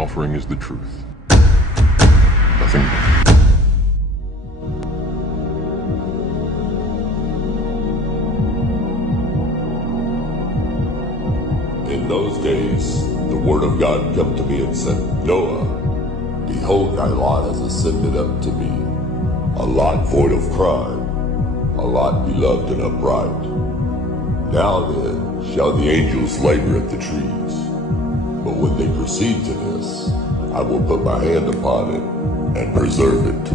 offering is the truth. Nothing more. In those days, the word of God come to me and said, Noah, behold, thy lot has ascended up to me, a lot void of crime, a lot beloved and upright. Now then shall the angels labor at the trees, but when they proceed to this, I will put my hand upon it and preserve it.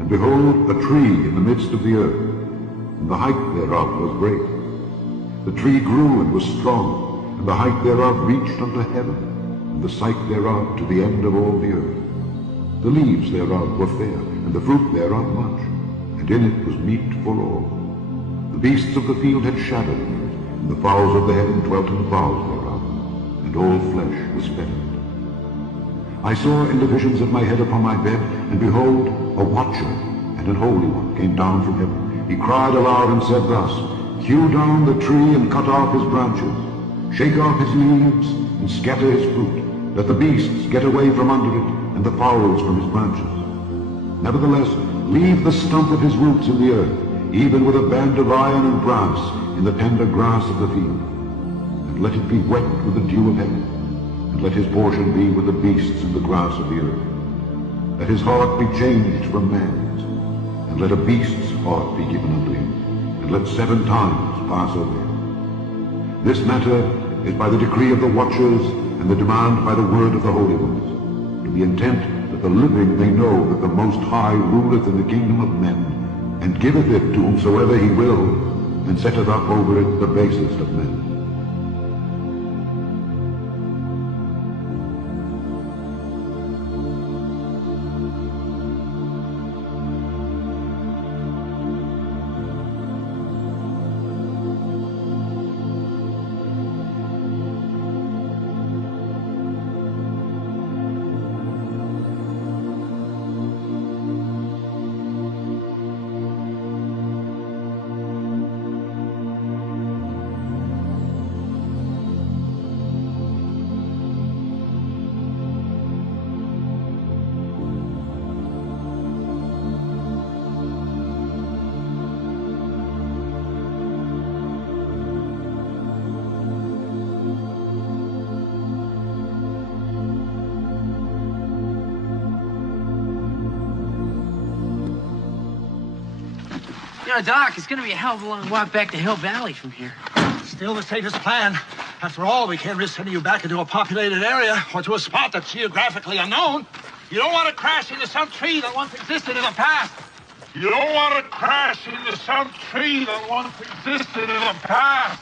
And behold, a tree in the midst of the earth, and the height thereof was great. The tree grew and was strong, and the height thereof reached unto heaven, and the sight thereof to the end of all the earth. The leaves thereof were fair, and the fruit thereof much, and in it was meat for all. The beasts of the field had shadow in it, and the fowls of the heaven dwelt in the boughs thereof, and all flesh was fattened. I saw in the visions of my head upon my bed, and behold, a watcher and an holy one came down from heaven. He cried aloud and said thus, Hew down the tree and cut off his branches, shake off his leaves and scatter his fruit. Let the beasts get away from under it, and the fowls from his branches. Nevertheless, leave the stump of his roots in the earth, even with a band of iron and brass in the tender grass of the field. And let it be wet with the dew of heaven, and let his portion be with the beasts in the grass of the earth. Let his heart be changed from man's, and let a beast's heart be given unto him, and let 7 times pass over him. This matter is by the decree of the watchers, and the demand by the word of the holy ones, to the intent that the living may know that the Most High ruleth in the kingdom of men, and giveth it to whomsoever he will, and setteth up over it the basest of men. You know, Doc, it's going to be a hell of a long walk back to Hill Valley from here. Still the safest plan. After all, we can't risk sending you back into a populated area or to a spot that's geographically unknown. You don't want to crash into some tree that once existed in the past. You don't want to crash into some tree that once existed in the past.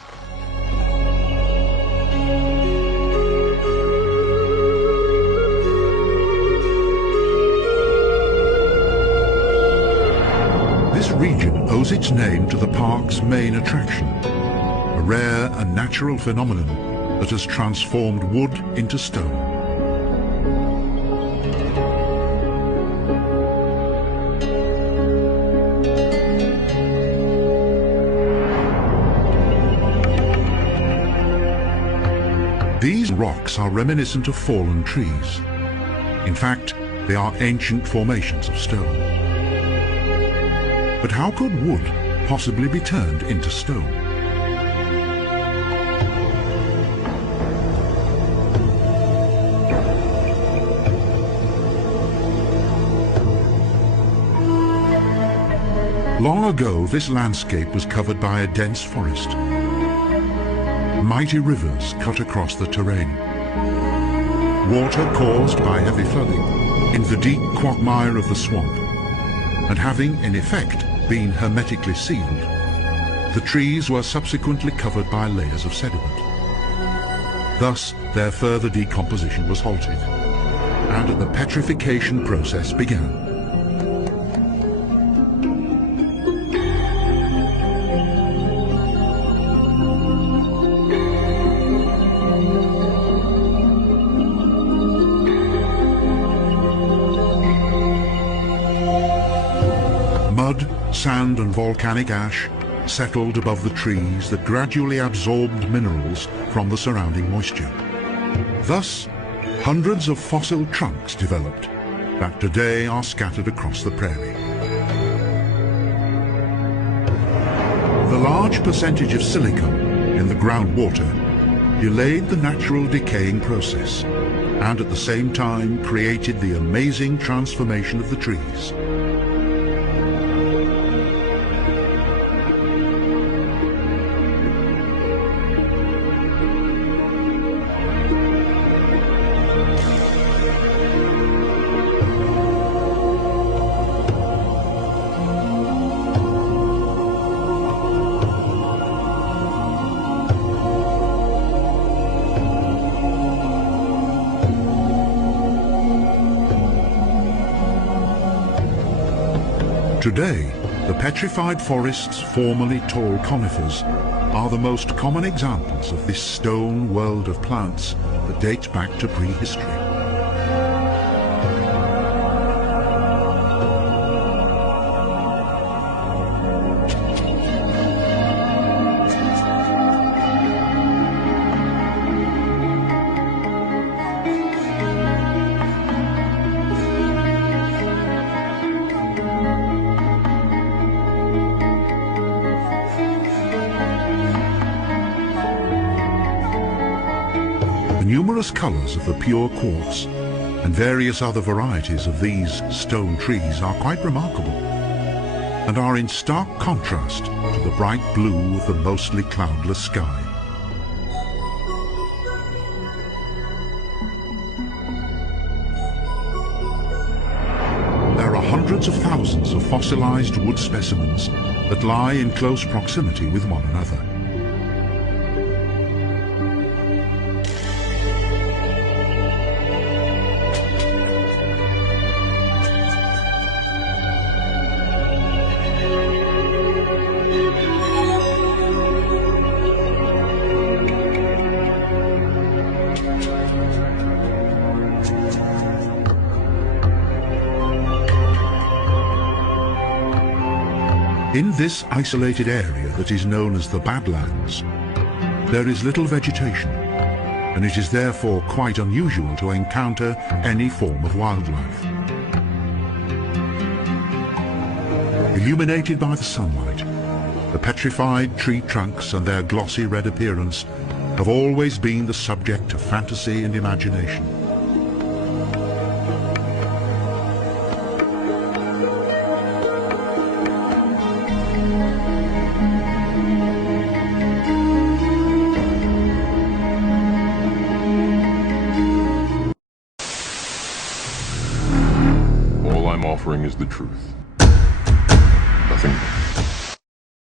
region owes its name to the park's main attraction, a rare and natural phenomenon that has transformed wood into stone. These rocks are reminiscent of fallen trees. In fact, they are ancient formations of stone. But how could wood possibly be turned into stone? Long ago, this landscape was covered by a dense forest. Mighty rivers cut across the terrain. Water caused by heavy flooding in the deep quagmire of the swamp, and having in effect been hermetically sealed, the trees were subsequently covered by layers of sediment. Thus, their further decomposition was halted, and the petrification process began. Mud, sand and volcanic ash settled above the trees that gradually absorbed minerals from the surrounding moisture. Thus, hundreds of fossil trunks developed that today are scattered across the prairie. The large percentage of silicon in the groundwater delayed the natural decaying process and at the same time created the amazing transformation of the trees. Today, the petrified forests, formerly tall conifers, are the most common examples of this stone world of plants that dates back to prehistory. The numerous colors of the pure quartz and various other varieties of these stone trees are quite remarkable and are in stark contrast to the bright blue of the mostly cloudless sky. There are hundreds of thousands of fossilized wood specimens that lie in close proximity with one another. In this isolated area that is known as the Badlands, there is little vegetation, and it is therefore quite unusual to encounter any form of wildlife. Illuminated by the sunlight, the petrified tree trunks and their glossy red appearance have always been the subject of fantasy and imagination. All I'm offering is the truth.